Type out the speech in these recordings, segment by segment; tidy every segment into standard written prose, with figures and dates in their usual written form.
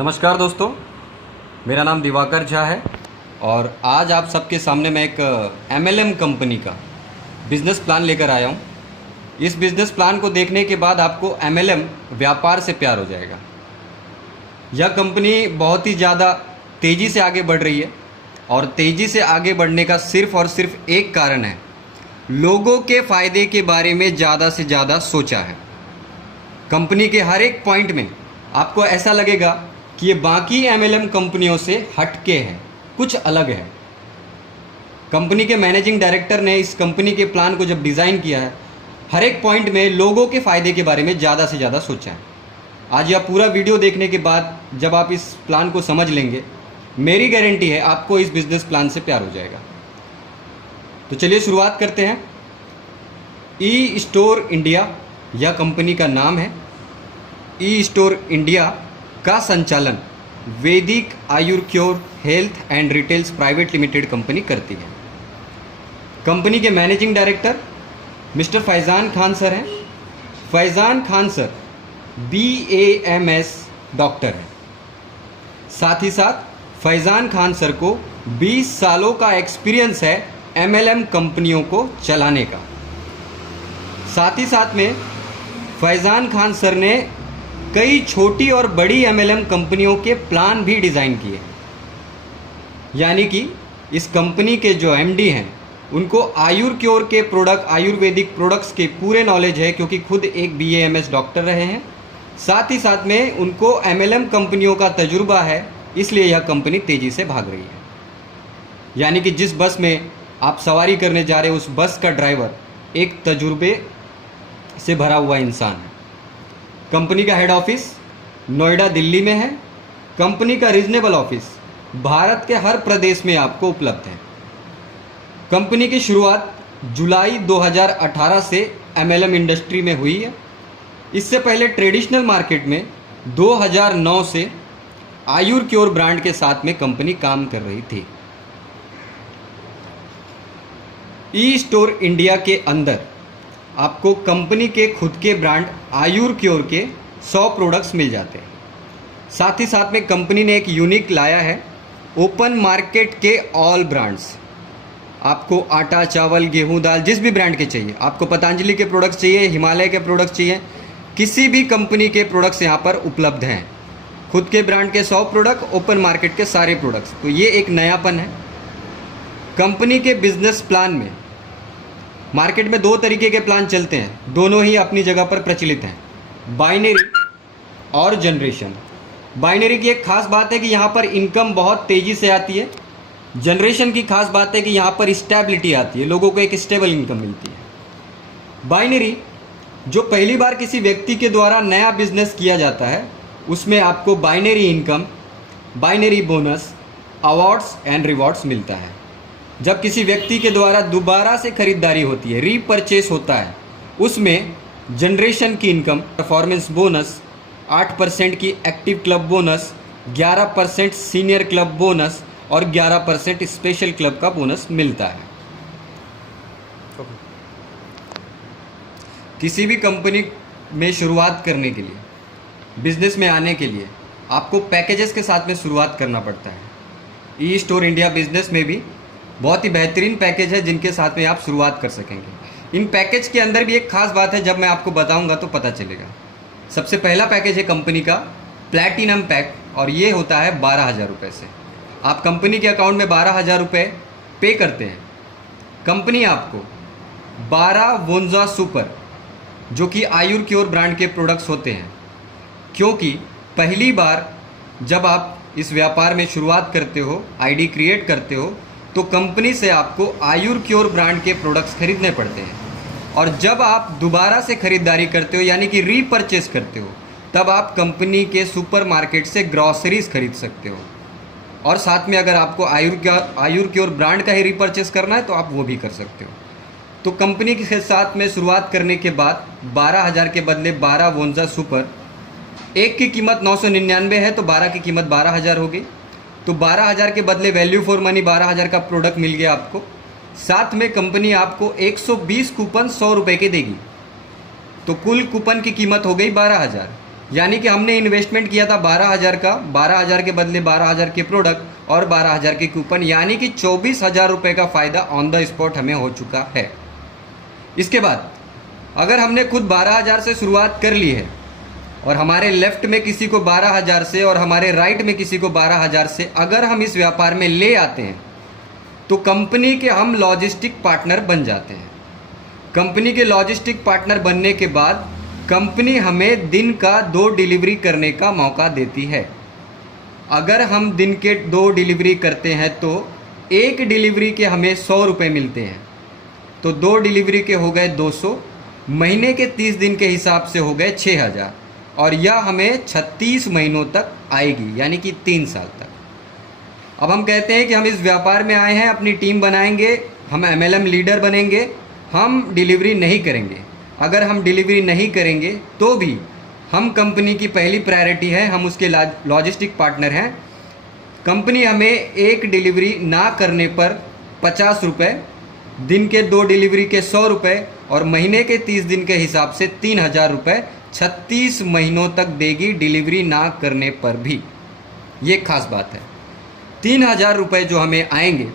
नमस्कार दोस्तों, मेरा नाम दिवाकर झा है और आज आप सबके सामने मैं एक MLM कंपनी का बिज़नेस प्लान लेकर आया हूँ। इस बिज़नेस प्लान को देखने के बाद आपको MLM व्यापार से प्यार हो जाएगा। यह कंपनी बहुत ही ज़्यादा तेज़ी से आगे बढ़ रही है और तेज़ी से आगे बढ़ने का सिर्फ़ और सिर्फ एक कारण है, लोगों के फ़ायदे के बारे में ज़्यादा से ज़्यादा सोचा है। कंपनी के हर एक पॉइंट में आपको ऐसा लगेगा कि ये बाकी MLM कंपनियों से हटके है, कुछ अलग है। कंपनी के मैनेजिंग डायरेक्टर ने इस कंपनी के प्लान को जब डिज़ाइन किया है, हर एक पॉइंट में लोगों के फ़ायदे के बारे में ज़्यादा से ज़्यादा सोचा है। आज यह पूरा वीडियो देखने के बाद जब आप इस प्लान को समझ लेंगे, मेरी गारंटी है आपको इस बिज़नेस प्लान से प्यार हो जाएगा। तो चलिए शुरुआत करते हैं। ई स्टोर इंडिया यह कंपनी का नाम है। ई स्टोर इंडिया का संचालन Vedic Ayurcure health and retails private limited company करती है। कंपनी के managing director mister Faizan Khan sir हैं। Faizan Khan sir BAMS doctor हैं। साथ ही साथ फैज़ान खान सर को 20 सालों का एक्सपीरियंस है MLM कंपनियों को चलाने का। साथ ही साथ में फैज़ान खान सर ने कई छोटी और बड़ी MLM कंपनियों के प्लान भी डिज़ाइन किए। यानी कि इस कंपनी के जो MD हैं उनको आयुर्क्योर के प्रोडक्ट, आयुर्वेदिक प्रोडक्ट्स के पूरे नॉलेज है, क्योंकि खुद एक BAMS डॉक्टर रहे हैं। साथ ही साथ में उनको MLM कंपनियों का तजुर्बा है, इसलिए यह कंपनी तेज़ी से भाग रही है। यानी कि जिस बस में आप सवारी करने जा रहे हैं, उस बस का ड्राइवर एक तजुर्बे से भरा हुआ इंसान है। कंपनी का हेड ऑफिस नोएडा दिल्ली में है। कंपनी का रीजनेबल ऑफिस भारत के हर प्रदेश में आपको उपलब्ध है। कंपनी की शुरुआत जुलाई 2018 से MLM इंडस्ट्री में हुई है। इससे पहले ट्रेडिशनल मार्केट में 2009 से आयुर्क्योर ब्रांड के साथ में कंपनी काम कर रही थी। ई स्टोर इंडिया के अंदर आपको कंपनी के खुद के ब्रांड आयुर्क्योर के 100 प्रोडक्ट्स मिल जाते हैं। साथ ही साथ में कंपनी ने एक यूनिक लाया है, ओपन मार्केट के ऑल ब्रांड्स। आपको आटा, चावल, गेहूं, दाल जिस भी ब्रांड के चाहिए, आपको पतंजलि के प्रोडक्ट्स चाहिए, हिमालय के प्रोडक्ट्स चाहिए, किसी भी कंपनी के प्रोडक्ट्स यहाँ पर उपलब्ध हैं। खुद के ब्रांड के 100 प्रोडक्ट, ओपन मार्केट के सारे प्रोडक्ट्स। तो ये एक नयापन है कंपनी के बिजनेस प्लान में। मार्केट में दो तरीके के प्लान चलते हैं, दोनों ही अपनी जगह पर प्रचलित हैं, बाइनरी और जनरेशन। बाइनरी की एक खास बात है कि यहाँ पर इनकम बहुत तेज़ी से आती है। जनरेशन की खास बात है कि यहाँ पर स्टेबिलिटी आती है, लोगों को एक स्टेबल इनकम मिलती है। बाइनरी जो पहली बार किसी व्यक्ति के द्वारा नया बिजनेस किया जाता है, उसमें आपको binary income, binary bonus, awards and rewards मिलता है। जब किसी व्यक्ति के द्वारा दोबारा से खरीदारी होती है, रीपरचेस होता है, उसमें जनरेशन की इनकम, परफॉर्मेंस बोनस, 8% की active club bonus, 11% senior club bonus और 11% स्पेशल क्लब का बोनस मिलता है। किसी भी कंपनी में शुरुआत करने के लिए, बिजनेस में आने के लिए आपको पैकेजेस के साथ में शुरुआत करना पड़ता है। ई स्टोर इंडिया बिजनेस में भी बहुत ही बेहतरीन पैकेज है जिनके साथ में आप शुरुआत कर सकेंगे। इन पैकेज के अंदर भी एक खास बात है, जब मैं आपको बताऊंगा तो पता चलेगा। सबसे पहला पैकेज है कंपनी का प्लैटिनम पैक, और ये होता है 12,000 रुपये से। आप कंपनी के अकाउंट में 12,000 रुपये पे करते हैं, कंपनी आपको 12 वोंजा सुपर, जो कि आयुर्क्योर ब्रांड के प्रोडक्ट्स होते हैं, क्योंकि पहली बार जब आप इस व्यापार में शुरुआत करते हो, ID क्रिएट करते हो, तो कंपनी से आपको आयुर्क्योर ब्रांड के प्रोडक्ट्स खरीदने पड़ते हैं। और जब आप दोबारा से खरीदारी करते हो, यानी कि रीपरचेस करते हो, तब आप कंपनी के सुपर मार्केट से ग्रॉसरीज खरीद सकते हो। और साथ में अगर आपको आयुर्क्योर ब्रांड का ही रीपरचेस करना है तो आप वो भी कर सकते हो। तो कंपनी के साथ में शुरुआत करने के बाद 12,000 के बदले 12 वोंजा सुपर, एक की कीमत 999 है तो 12 की कीमत 12,000 होगी। तो 12,000 के बदले वैल्यू फॉर मनी 12,000 का प्रोडक्ट मिल गया आपको। साथ में कंपनी आपको 120 कूपन 100 रुपये के देगी, तो कुल कूपन की कीमत हो गई 12,000। यानी कि हमने इन्वेस्टमेंट किया था 12,000 का, 12,000 के बदले 12,000 के प्रोडक्ट और 12,000 के कूपन, यानी कि 24,000 रुपये का फ़ायदा ऑन द स्पॉट हमें हो चुका है। इसके बाद अगर हमने खुद 12,000 से शुरुआत कर ली है और हमारे लेफ्ट में किसी को 12,000 से और हमारे राइट में किसी को 12,000 से अगर हम इस व्यापार में ले आते हैं तो कंपनी के हम लॉजिस्टिक पार्टनर बन जाते हैं। कंपनी के लॉजिस्टिक पार्टनर बनने के बाद कंपनी हमें दिन का 2 डिलीवरी करने का मौका देती है। अगर हम दिन के 2 डिलीवरी करते हैं तो एक डिलीवरी के हमें 100 रुपये मिलते हैं, तो 2 डिलीवरी के हो गए 200, महीने के 30 दिन के हिसाब से हो गए 6,000, और यह हमें 36 महीनों तक आएगी, यानी कि 3 साल तक। अब हम कहते हैं कि हम इस व्यापार में आए हैं, अपनी टीम बनाएंगे, हम MLM लीडर बनेंगे, हम डिलीवरी नहीं करेंगे। अगर हम डिलीवरी नहीं करेंगे तो भी हम कंपनी की पहली प्रायोरिटी है, हम उसके लॉजिस्टिक पार्टनर हैं। कंपनी हमें एक डिलीवरी ना करने पर 50 रुपये, दिन के 2 डिलीवरी के 100 रुपये और महीने के 30 दिन के हिसाब से 3,000 रुपये 36 महीनों तक देगी, डिलीवरी ना करने पर भी। ये खास बात है। 3,000 रुपये जो हमें आएंगे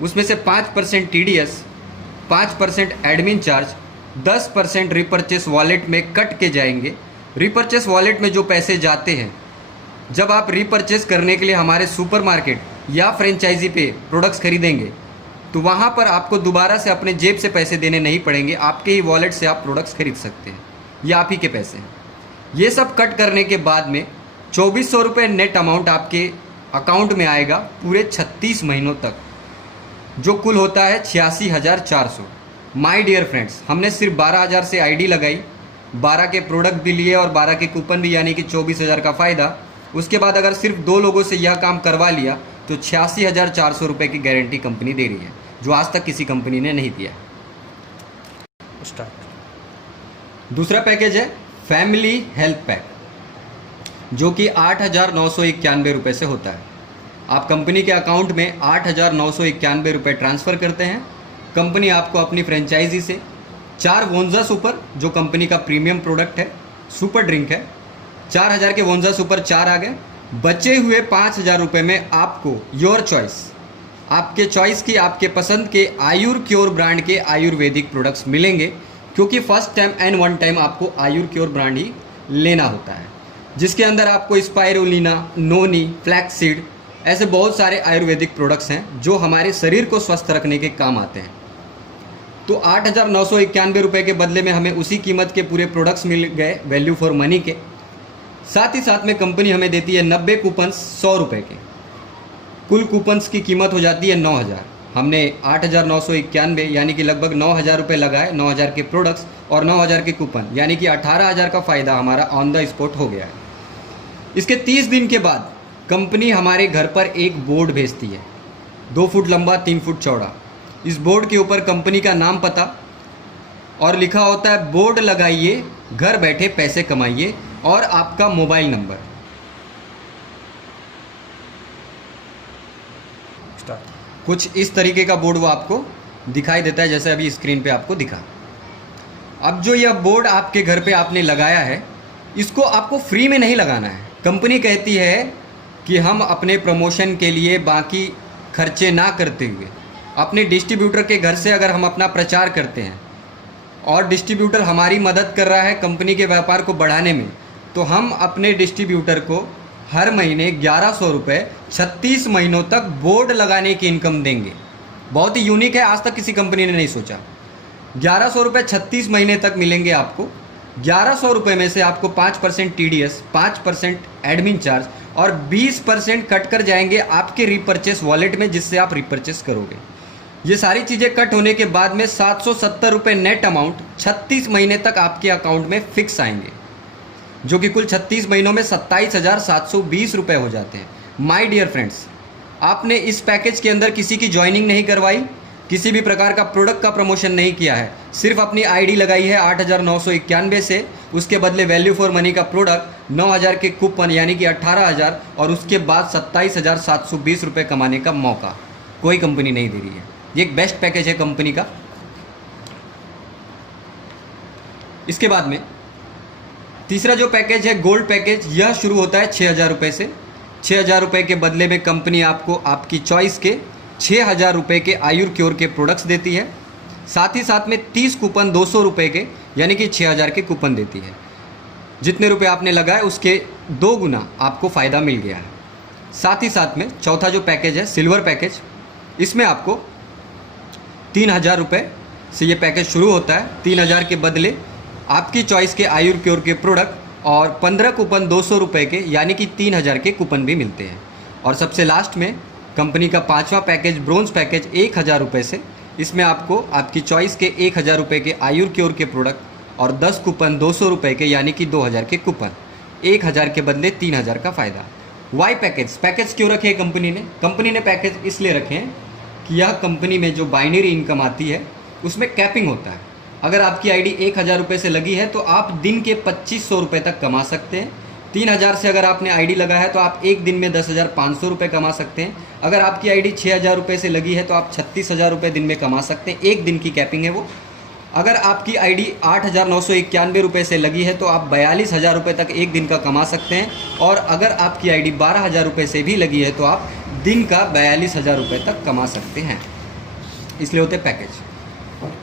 उसमें से 5% TDS, 5% admin charge, 10% repurchase wallet में कट के जाएंगे। रिपर्चेस वॉलेट में जो पैसे जाते हैं, जब आप रिपर्चेस करने के लिए हमारे सुपरमार्केट या फ्रेंचाइजी पे प्रोडक्ट्स खरीदेंगे तो वहाँ पर आपको दोबारा से अपने जेब से पैसे देने नहीं पड़ेंगे, आपके ही वॉलेट से आप प्रोडक्ट्स खरीद सकते हैं, ये आप ही के पैसे हैं। ये सब कट करने के बाद में 2,400 रुपये नेट अमाउंट आपके अकाउंट में आएगा पूरे 36 महीनों तक, जो कुल होता है 86,400। माय डियर फ्रेंड्स, हमने सिर्फ 12,000 से आईडी लगाई, 12 के प्रोडक्ट भी लिए और 12 के कूपन भी, यानी कि 24,000 का फ़ायदा। उसके बाद अगर सिर्फ 2 लोगों से यह काम करवा लिया तो 86,400 रुपये की गारंटी कंपनी दे रही है, जो आज तक किसी कंपनी ने नहीं दिया। दूसरा पैकेज है फैमिली हेल्थ पैक, जो कि 8,991 रुपये से होता है। आप कंपनी के अकाउंट में 8,991 रुपये ट्रांसफ़र करते हैं। कंपनी आपको अपनी फ्रेंचाइजी से 4 वोंजा सुपर, जो कंपनी का प्रीमियम प्रोडक्ट है, सुपर ड्रिंक है, 4,000 के वोंजा सुपर 4 आ गए। बचे हुए 5,000 रुपये में आपको योर चॉइस, आपके चॉइस की, आपके पसंद के आयुर क्योर ब्रांड के आयुर्वेदिक प्रोडक्ट्स मिलेंगे, क्योंकि first time and one time आपको आयुर क्योर ब्रांड ही लेना होता है, जिसके अंदर आपको स्पायरुलिना, नोनी, फ्लैक्सीड, ऐसे बहुत सारे आयुर्वेदिक प्रोडक्ट्स हैं जो हमारे शरीर को स्वस्थ रखने के काम आते हैं। तो 8,991 रुपये के बदले में हमें उसी कीमत के पूरे प्रोडक्ट्स मिल गए, वैल्यू फॉर मनी के। साथ ही साथ में कंपनी हमें देती है 90 कूपन्स 100 रुपये के। कुल कूपन्स की कीमत हो जाती है 9,000। हमने 8,991 यानी कि लगभग 9,000 रुपये लगाए, 9,000 के प्रोडक्ट्स और 9,000 के कूपन, यानी कि 18,000 का फ़ायदा हमारा ऑन द स्पॉट हो गया है। इसके 30 दिन के बाद कंपनी हमारे घर पर एक बोर्ड भेजती है, 2 फुट लंबा, 3 फुट चौड़ा। इस बोर्ड के ऊपर कंपनी का नाम, पता और लिखा होता है बोर्ड लगाइए, घर बैठे पैसे कमाइए, और आपका मोबाइल नंबर। कुछ इस तरीके का बोर्ड वो आपको दिखाई देता है, जैसे अभी स्क्रीन पे आपको दिखा। अब जो यह बोर्ड आपके घर पे आपने लगाया है, इसको आपको फ्री में नहीं लगाना है। कंपनी कहती है कि हम अपने प्रमोशन के लिए बाकी खर्चे ना करते हुए अपने डिस्ट्रीब्यूटर के घर से अगर हम अपना प्रचार करते हैं और डिस्ट्रीब्यूटर हमारी मदद कर रहा है कंपनी के व्यापार को बढ़ाने में, तो हम अपने डिस्ट्रीब्यूटर को हर महीने 1,100 रुपये 36 महीनों तक बोर्ड लगाने की इनकम देंगे। बहुत ही यूनिक है, आज तक किसी कंपनी ने नहीं सोचा। 1,100 रुपये 36 महीने तक मिलेंगे आपको। 1,100 रुपये में से आपको 5% TDS, 5% एडमिन चार्ज और 20% कट कर जाएंगे आपके रिपर्चेस वॉलेट में, जिससे आप रिपर्चेस करोगे। ये सारी चीज़ें कट होने के बाद में 770 रुपये नेट अमाउंट 36 महीने तक आपके अकाउंट में फिक्स आएंगे, जो कि कुल 36 महीनों में 27,720 रुपये हो जाते हैं। माय डियर फ्रेंड्स, आपने इस पैकेज के अंदर किसी की ज्वाइनिंग नहीं करवाई, किसी भी प्रकार का प्रोडक्ट का प्रमोशन नहीं किया है, सिर्फ अपनी आईडी लगाई है 8,991 से, उसके बदले वैल्यू फॉर मनी का प्रोडक्ट 9,000 के कूपन यानी कि 18,000 और उसके बाद 27,720 रुपये कमाने का मौका कोई कंपनी नहीं दे रही है। ये एक बेस्ट पैकेज है कंपनी का। इसके बाद में तीसरा जो पैकेज है गोल्ड पैकेज, यह शुरू होता है 6,000 रुपये से। 6,000 रुपये के बदले में कंपनी आपको आपकी चॉइस के 6,000 रुपये के आयुर क्योर के प्रोडक्ट्स देती है। साथ ही साथ में 30 कूपन 200 रुपये के यानी कि 6,000 के कूपन देती है। जितने रुपए आपने लगाए उसके 2 गुना आपको फ़ायदा मिल गया है। साथ ही साथ में चौथा जो पैकेज है सिल्वर पैकेज, इसमें आपको 3,000 रुपये से ये पैकेज शुरू होता है। 3,000 के बदले आपकी चॉइस के आयुर क्योर के प्रोडक्ट और 15 कूपन 200 रुपये के यानी कि 3,000 के कूपन भी मिलते हैं। और सबसे लास्ट में कंपनी का 5वां पैकेज ब्रोंज पैकेज 1,000 रुपये से, इसमें आपको आपकी चॉइस के 1,000 रुपये के आयुर क्योर के प्रोडक्ट और 10 कूपन 200 रुपये के यानी कि 2,000 के कूपन, 1,000 के बदले 3,000 का फ़ायदा। वाई पैकेज क्यों रखे हैं कंपनी ने? कंपनी ने पैकेज इसलिए रखे हैं कि यह कंपनी में जो बाइनरी इनकम आती है उसमें कैपिंग होता है। अगर आपकी आईडी 1,000 रुपये से लगी है तो आप दिन के 2,500 रुपये तक कमा सकते हैं। 3,000 से अगर आपने आईडी लगा है तो आप एक दिन में 10,500 रुपये कमा सकते हैं। अगर आपकी आईडी 6,000 रुपये से लगी है तो आप 36,000 रुपये दिन में कमा सकते हैं। एक दिन की कैपिंग है वो। अगर आपकी आईडी 8,991 रुपये से लगी है तो आप 42,000 रुपये तक एक दिन का कमा सकते हैं। और अगर आपकी आईडी 12,000 रुपये से भी लगी है तो आप दिन का 42,000 रुपये तक कमा सकते हैं। इसलिए होते पैकेज।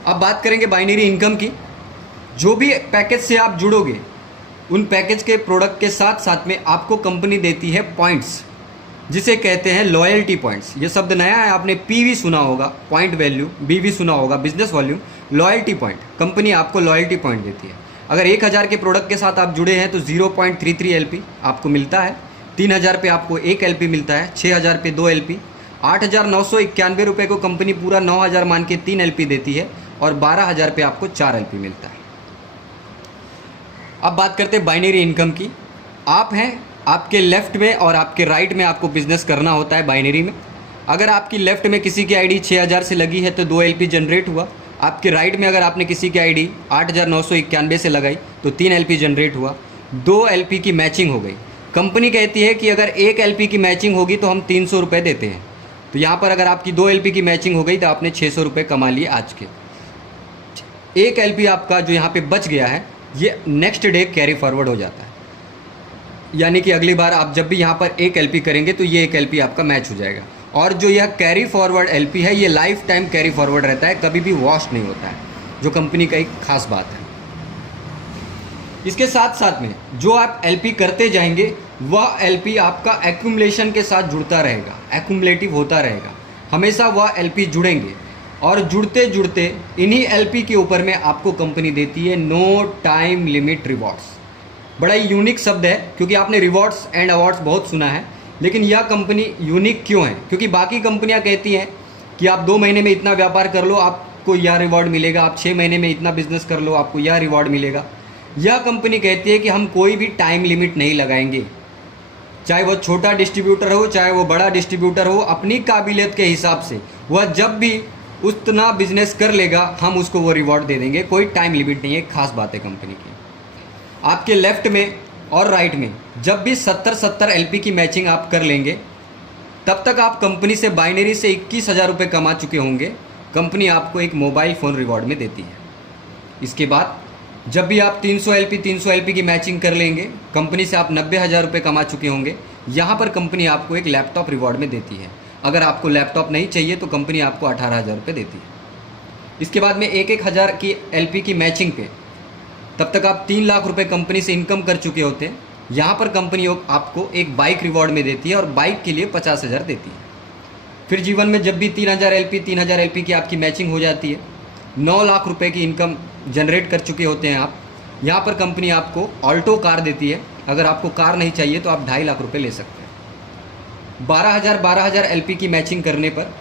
अब बात करेंगे बाइनरी इनकम की। जो भी पैकेज से आप जुड़ोगे उन पैकेज के प्रोडक्ट के साथ साथ में आपको कंपनी देती है पॉइंट्स, जिसे कहते हैं लॉयल्टी पॉइंट्स। ये शब्द नया है, आपने पीवी सुना होगा, पॉइंट वैल्यू, बीवी सुना होगा, business volume. Loyalty point, company आपको लॉयल्टी पॉइंट देती है। अगर 1,000 के प्रोडक्ट के साथ आप जुड़े हैं तो 0.33 LP आपको मिलता है। 3,000 पे आपको 1 LP मिलता है। 6,000 पे 2 LP। 8,991 रुपये को कंपनी पूरा 9,000 मान के 3 LP देती है और 12,000 पे आपको 4 LP मिलता है। अब बात करते हैं बाइनरी इनकम की। आप हैं, आपके लेफ़्ट में और आपके राइट में आपको बिजनेस करना होता है बाइनरी में। अगर आपकी लेफ़्ट में किसी की आईडी 6,000 से लगी है तो 2 LP जनरेट हुआ। आपके राइट में अगर आपने किसी की आईडी 8,991 से लगाई तो 3 LP जनरेट हुआ। 2 LP की मैचिंग हो गई। कंपनी कहती है कि अगर 1 LP की मैचिंग होगी तो हम 300 रुपये देते हैं। तो यहाँ पर अगर आपकी 2 LP की मैचिंग हो गई तो आपने 600 रुपये कमा लिए आज के। 1 LP आपका जो यहाँ पे बच गया है ये नेक्स्ट डे कैरी फॉरवर्ड हो जाता है, यानी कि अगली बार आप जब भी यहाँ पर 1 LP करेंगे तो ये 1 LP आपका मैच हो जाएगा। और जो यह कैरी फॉरवर्ड LP है ये लाइफ टाइम कैरी फॉरवर्ड रहता है, कभी भी वॉश नहीं होता है, जो कंपनी का एक खास बात है। इसके साथ साथ में जो आप LP करते जाएंगे वह LP आपका एक्यूमुलेशन के साथ जुड़ता रहेगा, एक्यूमुलेटिव होता रहेगा। हमेशा वह LP जुड़ेंगे और जुड़ते जुड़ते इन्हीं LP के ऊपर में आपको कंपनी देती है नो टाइम लिमिट रिवॉर्ड्स। बड़ा ही यूनिक शब्द है क्योंकि आपने रिवॉर्ड्स एंड अवार्ड्स बहुत सुना है, लेकिन यह कंपनी यूनिक क्यों है? क्योंकि बाकी कंपनियां कहती हैं कि आप 2 महीने में इतना व्यापार कर लो आपको यह रिवॉर्ड मिलेगा, आप 6 महीने में इतना बिजनेस कर लो आपको यह रिवॉर्ड मिलेगा। यह कंपनी कहती है कि हम कोई भी टाइम लिमिट नहीं लगाएंगे, चाहे वो छोटा डिस्ट्रीब्यूटर हो चाहे वो बड़ा डिस्ट्रीब्यूटर हो, अपनी काबिलियत के हिसाब से वह जब भी उतना बिजनेस कर लेगा हम उसको वो रिवॉर्ड दे देंगे। कोई टाइम लिमिट नहीं है, खास बात है कंपनी की। आपके लेफ्ट में और राइट में जब भी 70-70 LP की मैचिंग आप कर लेंगे तब तक आप कंपनी से बाइनरी से 21,000 रुपये कमा चुके होंगे। कंपनी आपको एक मोबाइल फ़ोन रिवॉर्ड में देती है। इसके बाद जब भी आप 300 LP की मैचिंग कर लेंगे कंपनी से आप 90,000 रुपये कमा चुके होंगे। यहाँ पर कंपनी आपको एक लैपटॉप रिवॉर्ड में देती है। अगर आपको लैपटॉप नहीं चाहिए तो कंपनी आपको 18,000 रुपये देती है। इसके बाद में 1,000 की LP की मैचिंग पे तब तक आप 3 लाख रुपए कंपनी से इनकम कर चुके होते हैं। यहाँ पर कंपनी आपको एक बाइक रिवॉर्ड में देती है और बाइक के लिए 50,000 देती है। फिर जीवन में जब भी 3,000 LP की आपकी मैचिंग हो जाती है, 9 लाख रुपए की इनकम जनरेट कर चुके होते हैं आप। यहाँ पर कंपनी आपको ऑल्टो कार देती है। अगर आपको कार नहीं चाहिए तो आप 2.5 लाख रुपये ले सकते हैं। 12,000 LP की मैचिंग करने पर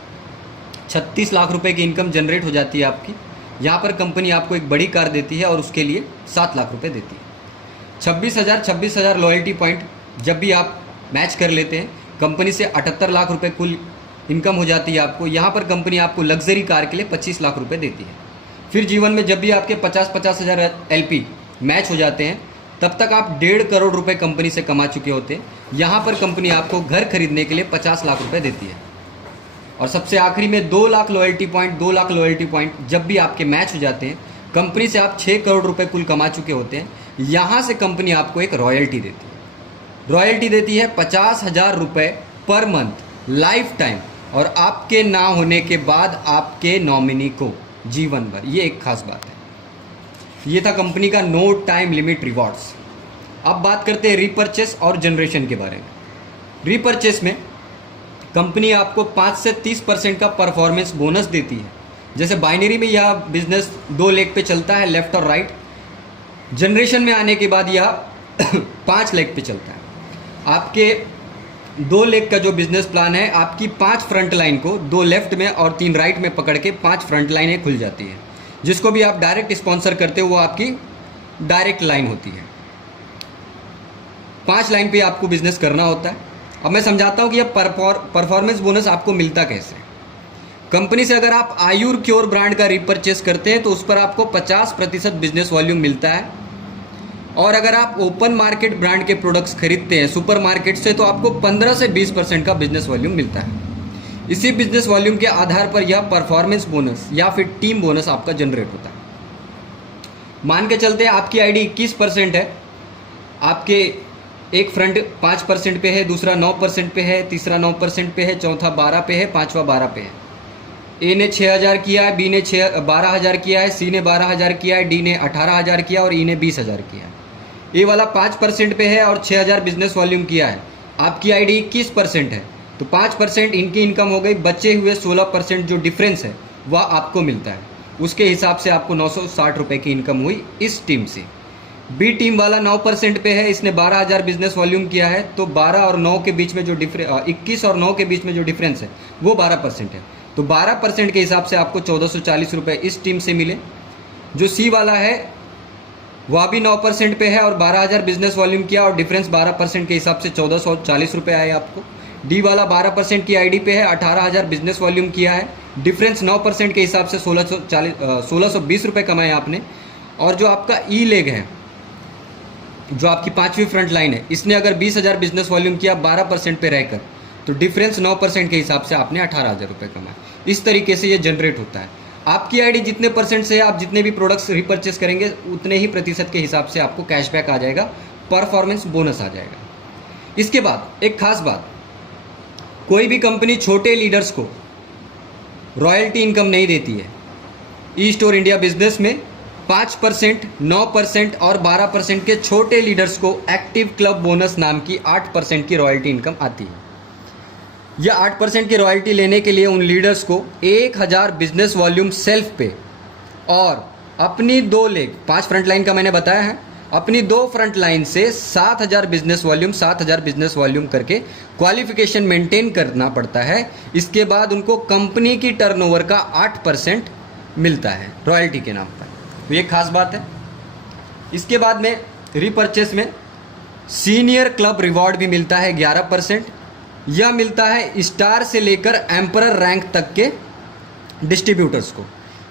36 लाख रुपए की इनकम जनरेट हो जाती है आपकी। यहाँ पर कंपनी आपको एक बड़ी कार देती है और उसके लिए 7 लाख रुपए देती है। 26,000 लॉयल्टी पॉइंट जब भी आप मैच कर लेते हैं कंपनी से 78 लाख रुपए कुल इनकम हो जाती है आपको। यहाँ पर कंपनी आपको लग्जरी कार के लिए 25 लाख रुपए देती है। फिर जीवन में जब भी आपके 50,000 LP मैच हो जाते हैं तब तक आप 1.5 करोड़ रुपए कंपनी से कमा चुके होते हैं। यहाँ पर कंपनी आपको घर खरीदने के लिए 50 लाख रुपए देती है। और सबसे आखिरी में 2 लाख लॉयल्टी पॉइंट जब भी आपके मैच हो जाते हैं कंपनी से आप 6 करोड़ रुपए कुल कमा चुके होते हैं। यहाँ से कंपनी आपको एक रॉयल्टी देती है। रॉयल्टी देती है 50,000 रुपये पर मंथ लाइफ टाइम, और आपके ना होने के बाद आपके नॉमिनी को जीवन भर। ये एक खास बात है। ये था कंपनी का नो टाइम लिमिट रिवॉर्ड्स। अब बात करते हैं रीपर्चेस और जनरेशन के बारे में। रीपर्चेस में कंपनी आपको 5 से 30% का परफॉर्मेंस बोनस देती है। जैसे बाइनरी में यह बिजनेस 2 लेग पे चलता है, लेफ्ट और राइट। जनरेशन में आने के बाद यह 5 लेग पे चलता है। आपके 2 लेग का जो बिजनेस प्लान है, आपकी 5 फ्रंट लाइन को 2 लेफ्ट में और 3 राइट में पकड़ के 5 फ्रंट लाइनें खुल जाती है। जिसको भी आप डायरेक्ट स्पॉन्सर करते हो वो आपकी डायरेक्ट लाइन होती है। 5 लाइन पे आपको बिजनेस करना होता है। अब मैं समझाता हूँ कि यह परफॉर्मेंस बोनस आपको मिलता कैसे। कंपनी से अगर आप आयुर क्योर ब्रांड का रिपर्चेस करते हैं तो उस पर आपको 50% बिजनेस वॉल्यूम मिलता है, और अगर आप ओपन मार्केट ब्रांड के प्रोडक्ट्स खरीदते हैं सुपर मार्केट से तो आपको 15 से 20% का बिजनेस वॉल्यूम मिलता है। इसी बिजनेस वॉल्यूम के आधार पर यह परफॉर्मेंस बोनस या फिर टीम बोनस आपका जनरेट होता है। मान के चलते हैं आपकी आईडी 21% है, आपके एक फ्रंट 5% पे है, दूसरा 9% पे है, तीसरा 9% पे है, चौथा 12 पे है, पांचवा 12 पे है। ए ने 6,000 किया है, बी ने 12,000 किया है, सी ने 12,000 किया है, डी ने 18,000 किया और ई ने 20,000 किया है। ए वाला 5% पे है और 6,000 बिजनेस वॉल्यूम किया है। आपकी आईडी 21% है, तो 5% इनकी इनकम हो गई। बचे हुए 16% जो डिफरेंस है वह आपको मिलता है। उसके हिसाब से आपको 960 रुपये की इनकम हुई इस टीम से। बी टीम वाला 9% पे है, इसने 12,000 बिजनेस वॉल्यूम किया है, तो 12 और 9 के बीच में जो 21 और 9 के बीच में जो डिफरेंस है वो 12% है। तो 12% के हिसाब से आपको 1,440 रुपये इस टीम से मिले। जो सी वाला है वह भी 9% पे है और 12,000 बिजनेस वॉल्यूम किया और डिफरेंस 12% के हिसाब से 1,440 रुपये आए आपको। डी वाला 12% की आईडी पे है, 18,000 बिजनेस वॉल्यूम किया है, डिफरेंस 9% के हिसाब से 1,620 रुपये कमाए आपने। और जो आपका ई लेग है, जो आपकी 5वीं फ्रंट लाइन है, इसने अगर 20,000 बिजनेस वॉल्यूम किया 12% पे रहकर, तो डिफरेंस 9% के हिसाब से आपने 18,000 रुपये कमाए। इस तरीके से ये जनरेट होता है। आपकी आईडी जितने परसेंट से आप जितने भी प्रोडक्ट्स रिपर्चेस करेंगे उतने ही प्रतिशत के हिसाब से आपको कैशबैक आ जाएगा, परफॉर्मेंस बोनस आ जाएगा। इसके बाद एक खास बात, कोई भी कंपनी छोटे लीडर्स को रॉयल्टी इनकम नहीं देती है। ई स्टोर इंडिया बिजनेस में 5%, 9% और 12% के छोटे लीडर्स को एक्टिव क्लब बोनस नाम की 8% की रॉयल्टी इनकम आती है। यह 8% की रॉयल्टी लेने के लिए उन लीडर्स को 1,000 बिजनेस वॉल्यूम सेल्फ पे और अपनी 2 लेग, 5 फ्रंट लाइन का मैंने बताया है, अपनी 2 फ्रंट लाइन से 7,000 बिजनेस वॉल्यूम करके क्वालिफिकेशन मेंटेन करना पड़ता है। इसके बाद उनको कंपनी की टर्नओवर का 8% मिलता है रॉयल्टी के नाम पर। तो ये खास बात है। इसके बाद में रीपर्चेस में सीनियर क्लब रिवॉर्ड भी मिलता है 11%। यह मिलता है स्टार से लेकर एम्परर रैंक तक के डिस्ट्रीब्यूटर्स को।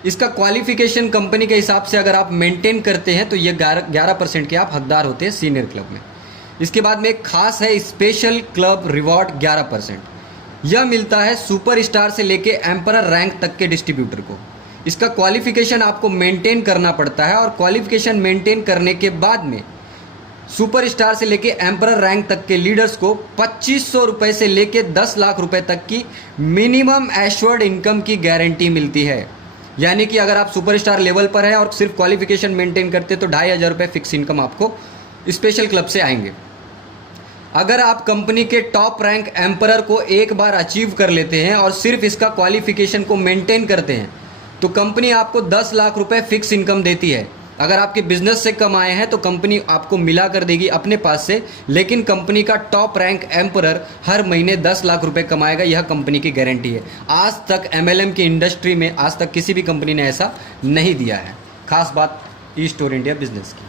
इसका क्वालिफिकेशन कंपनी के हिसाब से अगर आप मेंटेन करते हैं तो ये 11% के आप हकदार होते हैं सीनियर क्लब में। इसके बाद में एक खास है स्पेशल क्लब रिवॉर्ड 11%। यह मिलता है सुपर स्टार से लेके एम्परर रैंक तक के डिस्ट्रीब्यूटर को। इसका क्वालिफिकेशन आपको मेंटेन करना पड़ता है और क्वालिफिकेशन मेंटेन करने के बाद में सुपर स्टार से लेके एम्परर रैंक तक के लीडर्स को 2,500 रुपये से लेके 10 लाख रुपए तक की मिनिमम एश्योर्ड इनकम की गारंटी मिलती है। यानी कि अगर आप सुपरस्टार लेवल पर हैं और सिर्फ क्वालिफिकेशन मेंटेन करते तो 2,500 रुपये फिक्स इनकम आपको स्पेशल क्लब से आएंगे। अगर आप कंपनी के टॉप रैंक एम्परर को एक बार अचीव कर लेते हैं और सिर्फ इसका क्वालिफिकेशन को मेंटेन करते हैं तो कंपनी आपको 10 लाख रुपए फिक्स इनकम देती है। अगर आपके बिजनेस से कम आए हैं तो कंपनी आपको मिला कर देगी अपने पास से, लेकिन कंपनी का टॉप रैंक एम्परर हर महीने 10 लाख रुपए कमाएगा, यह कंपनी की गारंटी है। आज तक MLM की इंडस्ट्री में आज तक किसी भी कंपनी ने ऐसा नहीं दिया है। खास बात ई स्टोर इंडिया बिजनेस की।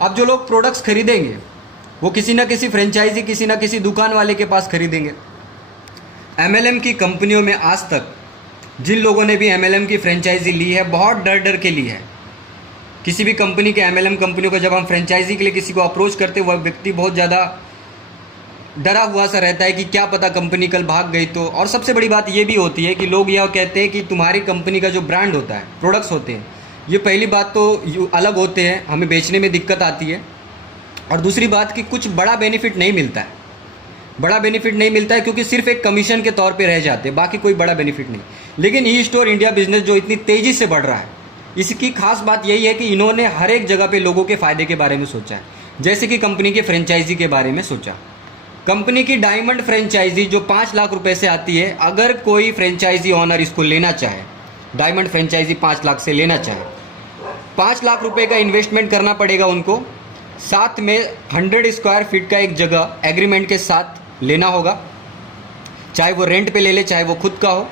अब जो लोग प्रोडक्ट्स खरीदेंगे वो किसी ना किसी फ्रेंचाइजी, किसी ना किसी दुकान वाले के पास खरीदेंगे। MLM की कंपनियों में आज तक जिन लोगों ने भी MLM की फ्रेंचाइजी ली है बहुत डर डर के ली है। किसी भी कंपनी के MLM कंपनियों को जब हम फ्रेंचाइजी के लिए किसी को अप्रोच करते वह व्यक्ति बहुत ज़्यादा डरा हुआ सा रहता है कि क्या पता कंपनी कल भाग गई तो। और सबसे बड़ी बात ये भी होती है कि लोग यह कहते हैं कि तुम्हारी कंपनी का जो ब्रांड होता है, प्रोडक्ट्स होते हैं, ये पहली बात तो अलग होते हैं, हमें बेचने में दिक्कत आती है। और दूसरी बात कि कुछ बड़ा बेनिफिट नहीं मिलता है, बड़ा बेनिफिट नहीं मिलता है क्योंकि सिर्फ एक कमीशन के तौर पे रह जाते हैं, बाकी कोई बड़ा बेनिफिट नहीं। लेकिन ई स्टोर इंडिया बिजनेस जो इतनी तेज़ी से बढ़ रहा है, इसकी खास बात यही है कि इन्होंने हर एक जगह पे लोगों के फ़ायदे के बारे में सोचा है। जैसे कि कंपनी के फ्रेंचाइजी के बारे में सोचा। कंपनी की डायमंड फ्रेंचाइजी जो 5 लाख रुपए से आती है, अगर कोई फ्रेंचाइजी ऑनर इसको लेना चाहे, डायमंड फ्रेंचाइजी 5 लाख से लेना चाहे, 5 लाख रुपए का इन्वेस्टमेंट करना पड़ेगा उनको। साथ में 100 स्क्वायर फीट का एक जगह एग्रीमेंट के साथ लेना होगा, चाहे वो रेंट पे ले ले चाहे वो खुद का हो।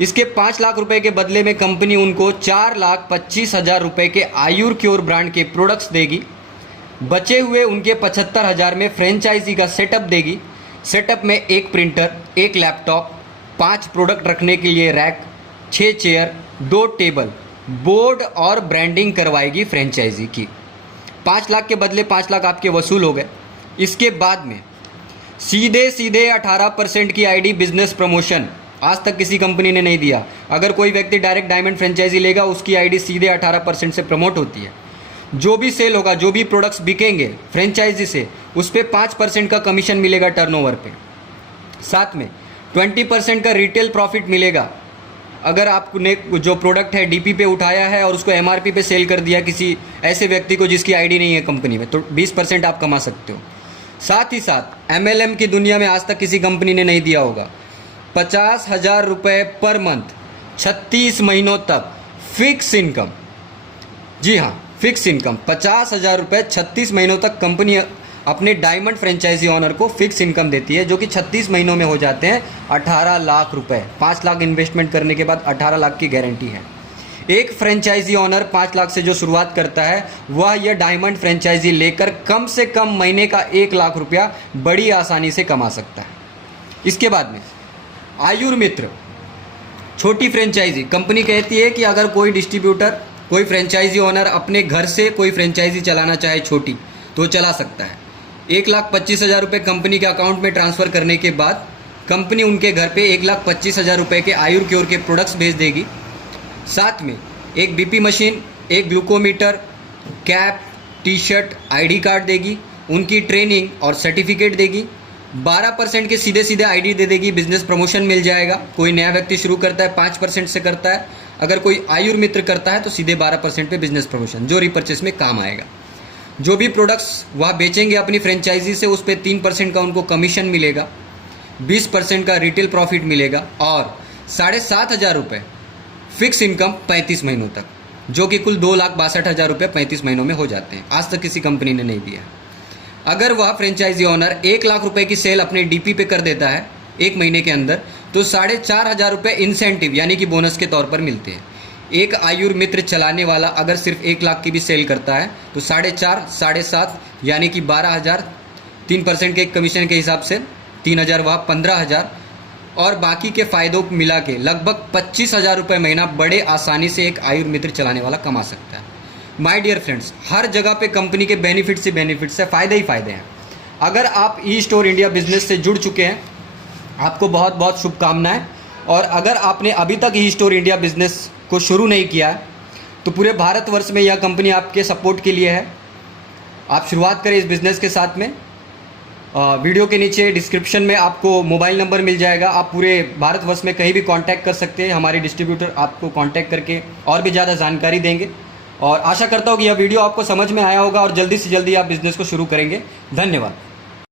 इसके 5 लाख रुपए के बदले में कंपनी उनको 4,25,000 रुपए के आयुर क्योर ब्रांड के प्रोडक्ट्स देगी। बचे हुए उनके 75,000 में फ्रेंचाइजी का सेटअप देगी। सेटअप में एक प्रिंटर, एक लैपटॉप, 5 प्रोडक्ट रखने के लिए रैक, 6 चेयर, 2 टेबल, बोर्ड और ब्रांडिंग करवाएगी फ्रेंचाइजी की। 5 लाख के बदले 5 लाख आपके वसूल हो गए। इसके बाद में सीधे सीधे 18% की आईडी बिजनेस प्रमोशन आज तक किसी कंपनी ने नहीं दिया। अगर कोई व्यक्ति डायरेक्ट डायमंड फ्रेंचाइजी लेगा, उसकी आईडी सीधे 18% से प्रमोट होती है। जो भी सेल होगा, जो भी प्रोडक्ट्स बिकेंगे फ्रेंचाइजी से, उस पर 5% का कमीशन मिलेगा टर्नओवर पे। साथ में 20% का रिटेल प्रॉफिट मिलेगा। अगर आपने जो प्रोडक्ट है डीपी पे उठाया है और उसको एमआरपी पे सेल कर दिया किसी ऐसे व्यक्ति को जिसकी आईडी नहीं है कंपनी में, तो 20% आप कमा सकते हो। साथ ही साथ एमएलएम की दुनिया में आज तक किसी कंपनी ने नहीं दिया होगा, 50,000 रुपये पर मंथ 36 महीनों तक फिक्स इनकम। जी हाँ, फिक्स इनकम 50,000 रुपये 36 महीनों तक कंपनी अपने डायमंड फ्रेंचाइजी ऑनर को फिक्स इनकम देती है, जो कि 36 महीनों में हो जाते हैं 18 लाख रुपए। 5 लाख इन्वेस्टमेंट करने के बाद 18 लाख की गारंटी है। एक फ्रेंचाइजी ऑनर 5 लाख से जो शुरुआत करता है, वह यह डायमंड फ्रेंचाइजी लेकर कम से कम महीने का 1 लाख रुपया बड़ी आसानी से कमा सकता है। इसके बाद में आयुर मित्र छोटी फ्रेंचाइजी। कंपनी कहती है कि अगर कोई डिस्ट्रीब्यूटर, कोई फ्रेंचाइजी ऑनर अपने घर से कोई फ्रेंचाइजी चलाना चाहे छोटी, तो चला सकता है। 1,25,000 रुपये कंपनी के अकाउंट में ट्रांसफ़र करने के बाद कंपनी उनके घर पे 1,25,000 रुपये के आयुर क्योर के प्रोडक्ट्स भेज देगी। साथ में एक बीपी मशीन, एक glucometer, cap, T shirt, ID card देगी, उनकी ट्रेनिंग और सर्टिफिकेट देगी। 12% के सीधे सीधे आईडी दे देगी, बिजनेस प्रमोशन मिल जाएगा। कोई नया व्यक्ति शुरू करता है 5% से करता है, अगर कोई आयुर मित्र करता है तो सीधे 12% पे बिजनेस प्रमोशन, जो रिपर्चेस में काम आएगा। जो भी प्रोडक्ट्स वह बेचेंगे अपनी फ्रेंचाइजी से, उस पर 3% का उनको कमीशन मिलेगा, 20% का रिटेल प्रॉफिट मिलेगा और 7,500 रुपये फिक्स इनकम 35 महीनों तक, जो कि कुल 2,62,000 रुपये 35 महीनों में हो जाते हैं। आज तक किसी कंपनी ने नहीं दिया। अगर वह फ्रेंचाइजी ऑनर 1 लाख रुपए की सेल अपने डीपी पे कर देता है 1 महीने के अंदर, तो 4,500 रुपये इंसेंटिव यानी कि बोनस के तौर पर मिलते हैं। एक आयुर मित्र चलाने वाला अगर सिर्फ 1 लाख की भी सेल करता है तो 4,500, 7,500 यानी कि 12,000, 3% के कमीशन के हिसाब से 3,000, वह 15,000 और बाकी के फ़ायदों को मिला के लगभग 25,000 रुपये महीना बड़े आसानी से एक आयुर मित्र चलाने वाला कमा सकता है। माय डियर फ्रेंड्स, हर जगह पे कंपनी के बेनिफिट्स ही बेनिफिट्स है, फ़ायदे ही फ़ायदे हैं। अगर आप ई स्टोर इंडिया बिजनेस से जुड़ चुके हैं, आपको बहुत बहुत शुभकामनाएं। और अगर आपने अभी तक ई स्टोर इंडिया बिजनेस को शुरू नहीं किया है, तो पूरे भारतवर्ष में यह कंपनी आपके सपोर्ट के लिए है। आप शुरुआत करें इस बिज़नेस के साथ में। वीडियो के नीचे डिस्क्रिप्शन में आपको मोबाइल नंबर मिल जाएगा। आप पूरे भारतवर्ष में कहीं भी कांटेक्ट कर सकते हैं। हमारे डिस्ट्रीब्यूटर आपको कांटेक्ट करके और भी ज़्यादा जानकारी देंगे। और आशा करता हूँ कि यह वीडियो आपको समझ में आया होगा और जल्दी से जल्दी आप बिज़नेस को शुरू करेंगे। धन्यवाद।